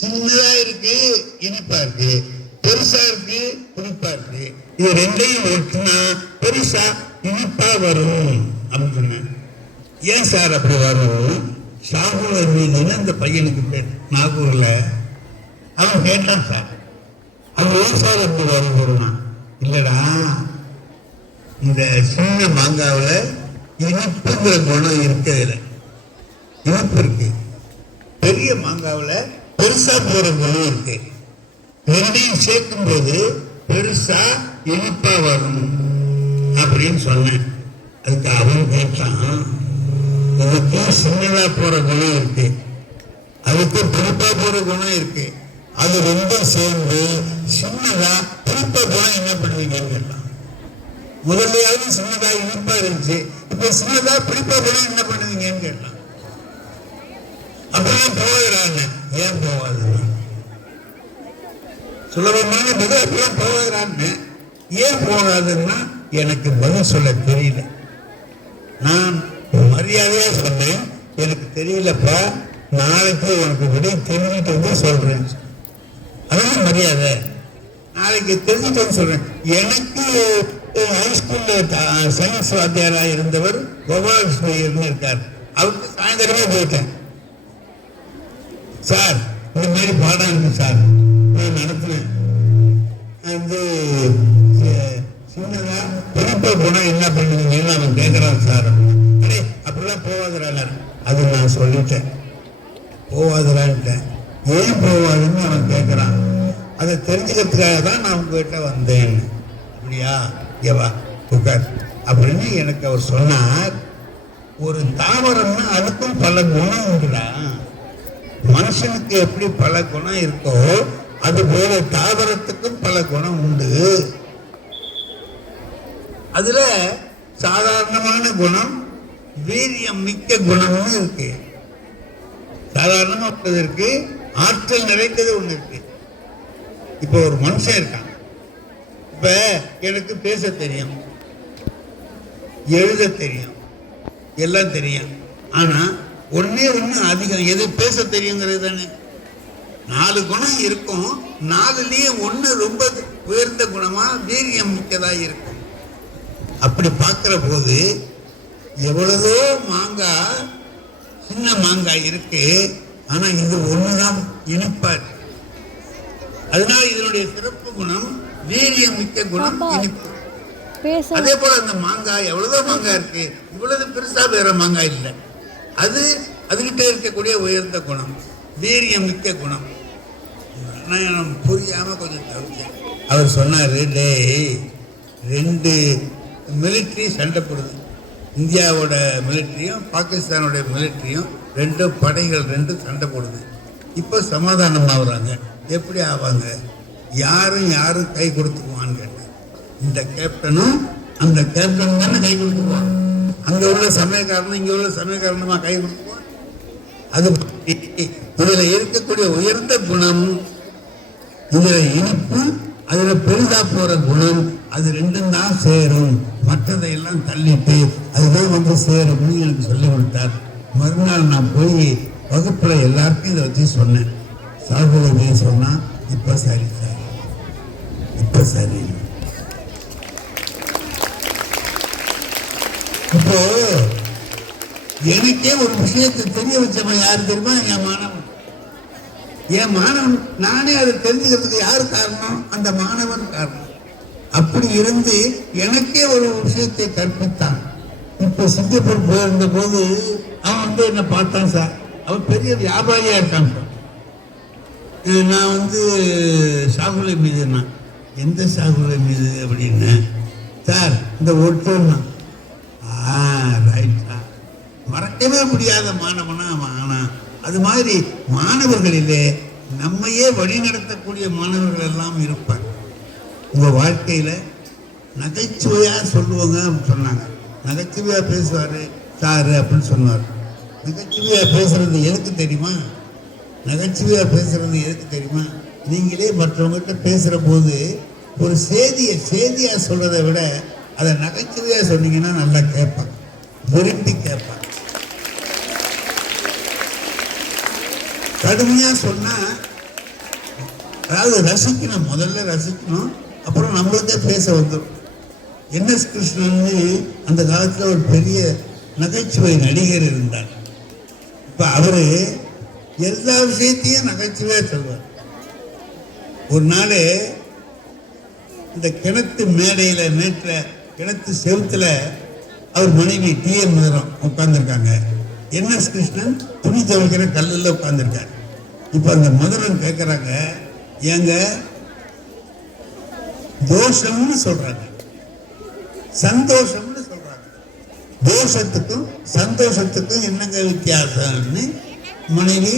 சின்னதா இருக்கு, இனிப்பா இருக்கு, பெருசா இருக்கு, புளிப்பா இருக்கு. இது ரெண்டையும் ஒட்டுனா பெருசா இனிப்பா வரும் அப்படின்னு சொன்னேன். ஏன் சார் அப்படி வரும்? ஷாகுல் அமீன் அந்த பையனுக்கு பேர் நாகூர்ல. அவன் கேட்டான், சார் அது ஏன் சார் அப்படி வரும்? இல்லடா, இந்த சின்ன மாங்காவில் இனிப்புங்கிற குணம் இருக்கிறதுல இனிப்பு இருக்கு. பெரிய மாங்காவில் பெருசா போற குணம் இருக்கு. ரெண்டையும் சேர்க்கும் போது பெருசா இனிப்பா வரும் அப்படின்னு சொன்னேன். அதுக்கு அவன் கேட்டான், அதுக்கு சின்னதா போற குணம் இருக்கு, அதுக்கு புளிப்பா போற குணம் இருக்கு. அது ரெண்டும் சேர்ந்து சின்னதா புளிப்பா குணம் என்ன பண்ணுவீங்கன்னு கேட்டான். முதல்லையாவது சின்னதா இனிப்பா இருந்துச்சு, இப்ப சின்னதா புளிப்பா குணம் என்ன பண்ணுவீங்கன்னு கேட்டான். அப்பெல்லாம் போகிறாங்க. ஏன் போவாது? சுலபமான பதில் அப்பெல்லாம் போகிறான்னு. ஏன் போகாதுன்னா எனக்கு பதில் சொல்ல தெரியல. நான் மரியாதையா சொன்னேன், எனக்கு தெரியலப்பா, நாளைக்கு உனக்கு விட தெரிஞ்சுட்டு வந்து சொல்றேன். அதான் மரியாதை. நாளைக்கு தெரிஞ்சுட்டு வந்து சொல்றேன். எனக்கு ஹைஸ்கூல்ல சயின்ஸ் வாத்தியாராக இருந்தவர் கோபாலகிருஷ்ணன் இருக்கார். அவருக்கு சாயந்தரமே போயிட்டேன். சார் இந்த மாதிரி பாடம் இருக்கு சார், நான் நடத்தினேன். சின்னதா பெருப்பா போனா என்ன பண்ணுவீங்கன்னு அவன் கேட்கிறான் சார். அப்படிலாம் போவாதுறாங்க. அது நான் சொல்லிட்டேன், போவாதுறான்ட்டேன். ஏன் போவாதுன்னு அவன் கேட்கிறான். அதை தெரிஞ்சுக்கிறதுக்காக தான் நான் உங்ககிட்ட வந்தேன். அப்படியா, ஏவா உட்கார் அப்படின்னு எனக்கு அவர் சொன்னார். ஒரு தாவரம்னா அதுக்கும் பல குணம் உண்டுடா. மனுஷனுக்கு எப்படி பல குணம் இருக்கோ அதுபோல தாவரத்துக்கும் பல குணம் உண்டு. அதுல சாதாரணமான குணம், வீரியம் மிக்க குணமும் இருக்கு. சாதாரணமா இருக்கு, ஆற்றல் நிறைந்தது ஒண்ணு இருக்கு. இப்ப ஒரு மனுஷன் இருக்கான். இப்ப எனக்கு பேச தெரியும், எழுத தெரியும், எல்லாம் தெரியும். ஆனா ஒன்னே ஒண்ணு அதிகம், எது பேச தெரியுங்கிறது தானே. 4 குணம் இருக்கும், 4லயே ஒண்ணு ரொம்ப உயர்ந்த குணமா வீரியம் மிக்கதா இருக்கும். அப்படி பார்க்கிற போது எவ்வளவோ மாங்காய், சின்ன மாங்காய் இருக்கு, ஆனா இது ஒண்ணுதான் இனிப்பா இருக்கு. அதனால இதனுடைய சிறப்பு குணம் வீரியம் மிக்க குணம், இனிப்பு. அதே போல அந்த மாங்காய், எவ்வளவுதான் மாங்காய் இருக்கு, இவ்வளவு பெருசா வேற மாங்காய் இல்லை. அதுகிட்ட இருக்கக்கூடிய உயர்ந்த குணம் வீரியம் மிக்க குணம். நான் புரியாம கொஞ்சம் தவிர்த்தேன். அவர் சொன்னாரு, டேய் 2 மிலிட்ரி சண்டை போடுது, இந்தியாவோட மிலிட்ரியும் பாகிஸ்தானோட மிலிட்ரியும், 2 படைகள் 2 சண்டை போடுது. இப்போ சமாதானம் ஆகுறாங்க. எப்படி ஆவாங்க? யாரும் கை கொடுத்துக்குவான்னு கேட்டேன். இந்த கேப்டனும் அந்த கேப்டன் தானே கை கொடுத்துக்குவான். அங்க உள்ள சமயக்காரனும் இங்க உள்ள சமயக்காரனுமா கை கொடுத்துக்குவான். அது இதுல இருக்கக்கூடிய உயர்ந்த குணம், இதுல இனிப்பு, அதுல பெரிதா போற குணம், அது 2ம் தான் சேரும். மற்றதை எல்லாம் தள்ளிட்டு அதுதான் வந்து சேரும்னு எனக்கு சொல்லி கொடுத்தார். மறுநாள் நான் போய் வகுப்புல எல்லாருக்கும் இதை வச்சு சொன்னேன். சாகுபடி சொன்னா இப்ப சரி சார், இப்ப சரி. இப்போ எனக்கே ஒரு விஷயத்தை தெரிய வச்சவன் யாரு தெரியுமா? என் மாணவன். நானே அதை தெரிஞ்சுக்கிறதுக்கு யாரு காரணம்? அந்த மாணவன் காரணம். அப்படி இருந்து எனக்கே ஒரு விஷயத்தை கற்பித்தான். இப்ப சிங்கப்பூர் போயிருந்த போது அவன் வந்து என்ன பார்த்தான் சார். அவன் பெரிய வியாபாரியா இருக்கான் சார். நான் சாகுலை மீது, எந்த சாகுலை மீது அப்படின்னு சார், இந்த ஒட்டுன்னா ரைட்டா, மறக்கவே முடியாத மாணவனா அவன். ஆனா அது மாதிரி மாணவர்களிலே நம்மையே வழி நடத்தக்கூடிய மாணவர்கள் எல்லாம் இருப்பார். உங்க வாழ்க்கையில நகைச்சுவையா சொல்லுவாங்க அப்படின்னு சொன்னாங்க. நகைச்சுவையா பேசுவாரு சாரு அப்படின்னு சொன்னார். நகைச்சுவையா பேசுறது எதுக்கு தெரியுமா? நகைச்சுவையா பேசுறது எதுக்கு தெரியுமா? நீங்களே மற்றவங்ககிட்ட பேசுற போது ஒரு செய்தியா சொல்றதை விட அதை நகைச்சுவையா சொன்னீங்கன்னா நல்லா கேட்பாங்க, விரும்பி கேட்பாங்க. கடுமையா சொன்னா, அதாவது ரசிக்கணும், முதல்ல ரசிக்கணும், அப்புறம் நம்மளுக்கே பேச வந்துடும். என்.எஸ். கிருஷ்ணன் அந்த காலத்துல ஒரு பெரிய நகைச்சுவை நடிகர் இருந்தார். இப்ப அவரு எல்லா விஷயத்தையும் நகைச்சுவையா சொல்வார். ஒரு நாள் இந்த கிணத்து மேடையில கிணத்து செவுத்துல அவர் மனைவி T.M. மதுரம் உட்கார்ந்துருக்காங்க. என்.எஸ். கிருஷ்ணன் துணி துவைக்கிற கல்லுல உட்கார்ந்துருக்காரு. இப்ப அந்த மதுரம் கேட்கறாங்க, ஏங்க தோஷம்னு சொல்றாங்க, சந்தோஷம்னு சொல்றாங்க, தோஷத்துக்கும் சந்தோஷத்துக்கும் என்னங்க வித்தியாசம்னு மனைவி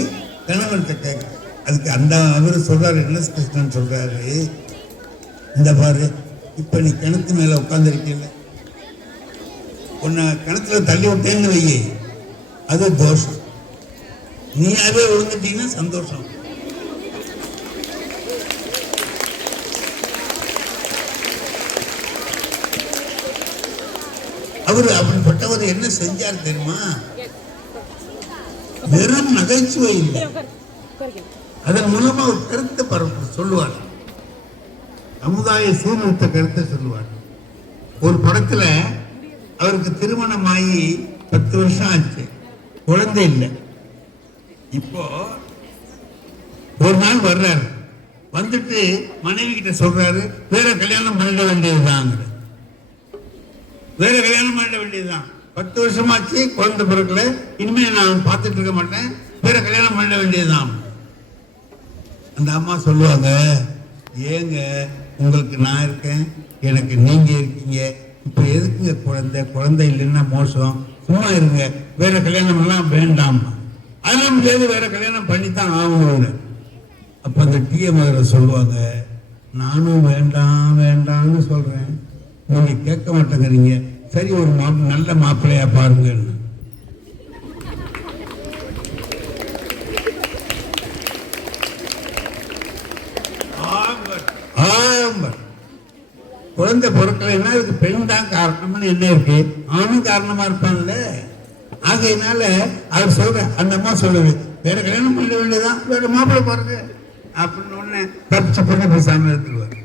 கணவன்கிட்ட கேட்க. அதுக்கு அவர் சொல்றாரு, என்.எஸ். கிருஷ்ணன் சொல்றாரு, இந்த பாரு, இப்ப நீ கிணத்து மேல உட்கார்ந்துருக்கீங்க, உன்னை கிணத்துல தள்ளி விட்டேன்னு வை, அது தோஷம். நீயாவே விழுந்துட்டீங்கன்னா சந்தோஷம். அவரு அப்படிப்பட்டவர் என்ன செஞ்சார் தெரியுமா? வெறும் நகைச்சுவை இல்லை, அதன் மூலமா ஒரு கருத்தை பரப்பு சொல்லுவார். சமுதாய சீர்திருத்த கருத்தை சொல்லுவார். ஒரு படத்துல அவருக்கு திருமணமாகி 10 வருஷம் ஆச்சு, குழந்தை இல்லை. இப்போ ஒரு நாள் வர்றாரு, வந்துட்டு மனைவி கிட்ட சொல்றாரு, வேற கல்யாணம் பண்ணிட வேண்டியதுதான், வேற கல்யாணம் பண்ணிட வேண்டியதுதான், 10 வருஷமாச்சு குழந்தை பிறக்கல, இனிமே நான் பார்த்துட்டு இருக்க மாட்டேன், வேற கல்யாணம் பண்ணிட வேண்டியதுதான். அந்த அம்மா சொல்லுவாங்க, ஏங்க உங்களுக்கு நான் இருக்கேன், எனக்கு நீங்க இருக்கீங்க, இப்ப எதுக்குங்க குழந்தை இல்லைன்னா மோசம், சும்மா இருங்க, வேற கல்யாணம் எல்லாம் வேண்டாம். அதெல்லாம் முடியாது, வேற கல்யாணம் பண்ணித்தான் ஆகணும். அப்போ அந்த டிஎம் சொல்லுவாங்க, நானும் வேண்டாம் வேண்டாம்னு சொல்கிறேன், நீங்கள் கேட்க மாட்டேங்கிறீங்க, சரி ஒரு நல்ல மாப்பிள்ளையா பாருங்கன்னு. குழந்தை பொருட்களைன்னா இதுக்கு பெண் தான் காரணம்னு என்ன இருக்கு, ஆணும் காரணமா இருப்பான்ல. ஆகையினால அவர் சொல்ற, அந்த அம்மா சொல்லுது, வேற கல்யாணம் பண்ண வேண்டியதான், வேற மாப்பிள்ளை பாருங்க அப்படின்னு ஒண்ணு தப்பிச்சு பண்ண பேசாம எடுத்துருவார்.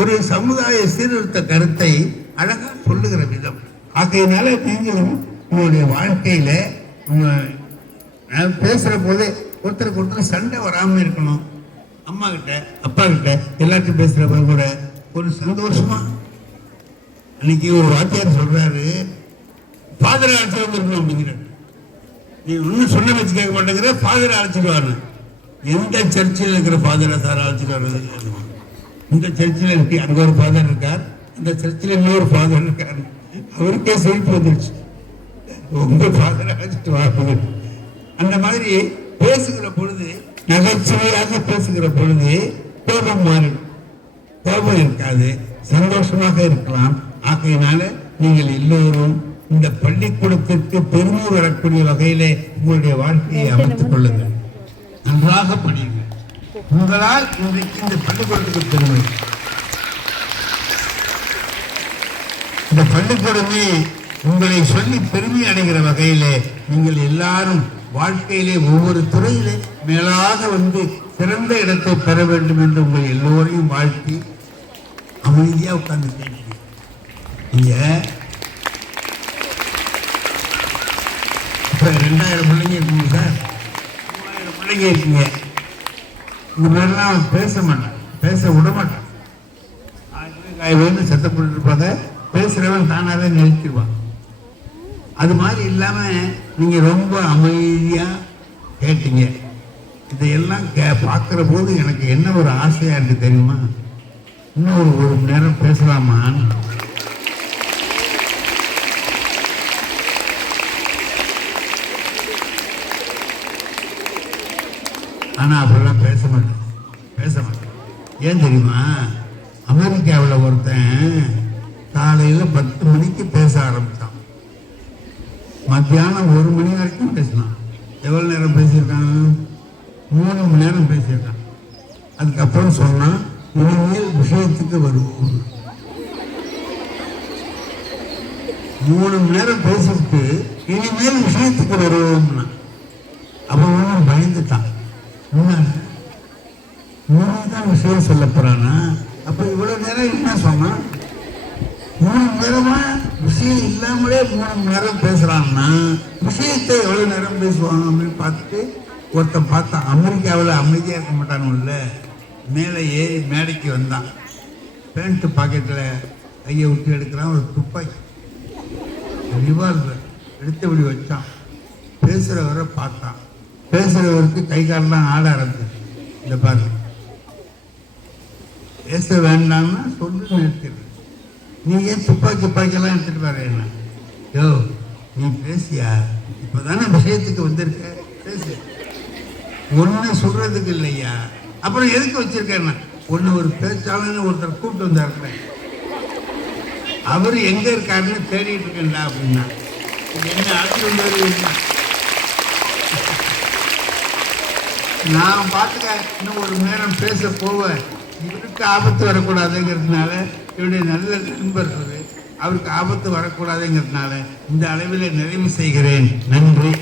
ஒரு சமுதாய சீர்திருத்த கருத்தை அழகா சொல்லுகிற விதம். ஆகையினால நீங்களும் உங்களுடைய வாழ்க்கையில பேசுற போது ஒருத்தருக்கு ஒருத்தர் சண்டை வராம இருக்கணும். அம்மா கிட்ட அப்பா கிட்ட எல்லாத்தையும் பேசுறப்ப கூட ஒரு சந்தோஷமா. அன்னைக்கு ஒரு வாத்தியார் சொல்றாரு, ஃபாதரை அழைச்சிட்டு வந்துருக்கணும் அப்படிங்கிற, நீ ஒன்னும் சொன்ன வச்சு கேட்க மாட்டேங்கிற, ஃபாதரை அழைச்சிட்டு. எந்த சர்ச்சில் இருக்கிற ஃபாதரை சார் அழைச்சிட்டு வர்றது? இந்த சர்ச்சில் இருக்கு, அங்கே ஒரு ஃபாதர் இருக்கார், இந்த சர்ச்சில் இன்னொரு ஃபாதர் இருக்கார். அவருக்கே சிரிப்பு வந்துருச்சு, உங்க ஃபாதரை அழைச்சிட்டு வர்றது. அந்த மாதிரி பேசுகிற பொழுது, நகைச்சுவையாக பேசுகிற பொழுது கோபம் மாறிடும். கோபம் இருக்காது, சந்தோஷமாக இருக்கலாம். ஆகையினால நீங்கள் எல்லோரும் இந்த பள்ளிக்கூடத்திற்கு பெருமை வரக்கூடிய வகையிலே உங்களுடைய வாழ்க்கையை அமைத்துக் கொள்ளுங்கள். நன்றாக படியுங்கள். உங்களால் இன்றைக்கு இந்த பள்ளிக்கூடத்துக்கு பெருமை. இந்த பள்ளிக்கூடமே உங்களை சொல்லி பெருமை அடைகிற வகையிலே நீங்கள் எல்லாரும் வாழ்க்கையிலே ஒவ்வொரு துறையிலே மேலாக வந்து சிறந்த இடத்தை பெற வேண்டும் என்று உங்கள் எல்லோரையும் வாழ்த்தி அமைதியா உட்கார்ந்து கேட்கிறீங்க. நீங்க இப்ப 2000 பிள்ளைங்க இருக்கீங்க சார், 3000 பிள்ளைங்க இருக்கீங்க. இந்த மாதிரிலாம் பேச மாட்டேன், பேச விட மாட்டேன். காய்வேன்னு சத்தம் போட்டு இருப்பாங்க, பேசுறவன் தானாவே நிறுத்திடுவான். அது மாதிரி இல்லாம நீங்க ரொம்ப அமைதியா கேட்டீங்க. இதையெல்லாம் பார்க்கிற போது எனக்கு என்ன ஒரு ஆசையா இருக்கு தெரியுமா, இன்னும் ஒரு மணி நேரம் பேசலாமான்னு. ஆனா அப்படிலாம் பேச மாட்டேன். ஏன் தெரியுமா, அமெரிக்காவில் ஒருத்தன் காலையில 10 மணிக்கு பேச ஆரம்பிச்சான், மத்தியானம் 1 மணி வரைக்கும் பேசினான். எவ்வளவு நேரம் பேசியிருக்கான்? 3 மணி நேரம் பேசியிருக்கான். அதுக்கப்புறம் சொன்னா, இனிமேல் விஷயத்துக்கு வருவோம். 3 மணி நேரம் பேசிட்டு இனிமேல் விஷயத்துக்கு வருவோம்னா அவன் பயந்துட்டான். தான் விஷயம் சொல்ல போறானா? அப்ப இவ்வளவு நேரம் என்ன சொன்னா, 3 மணி நேரமா விஷயம் இல்லாமலே 3 மணி நேரம் பேசுறான்னா விஷயத்தை எவ்வளவு நேரம் பேசுவாங்க அப்படின்னு பார்த்துட்டு ஒருத்தன் பார்த்தான். அமெரிக்காவில் அமைதியா இருக்க மாட்டானுல்ல, மேலே ஏறி மேடைக்கு வந்தான். பேண்ட் பாக்கெட்டில் கையை விட்டு எடுக்கிறான், ஒரு துப்பாக்கி ரிவால்வர் எடுத்து இப்படி வச்சான். பேசுகிறவரை பார்த்தான். பேசுகிறவருக்கு கை காலெலாம் ஆட ஆரம்பிச்சு. இந்த பாருங்க, பேச வேண்டாம்னா சொல்லு நிறுத்திடு. நீ ஏன் துப்பாக்கியெல்லாம் எடுத்துட்டு வர? என்ன யோ நீ பேசியா, இப்போதானே விஷயத்துக்கு வந்திருக்க, பேசு. ஒன்று சொல்றதுக்கு இல்லையா, அப்புறம் எதுக்கு வச்சிருக்கேன்னா, ஒன்று ஒரு பேச்சாளன்னு ஒருத்தர் கூப்பிட்டு வந்தாருல, அவர் எங்க இருக்காருன்னு தேடிட்டு இருக்கேன்டா அப்படின்னா, என்ன ஆட்சி நான் பார்த்துக்க இன்னும் 1 மணி நேரம் பேச போவேன். இவருக்கு ஆபத்து வரக்கூடாதுங்கிறதுனால, இவருடைய நல்ல நண்பர் அவருக்கு ஆபத்து வரக்கூடாதுங்கிறதுனால இந்த அளவில் நிறைவு செய்கிறேன். நன்றி.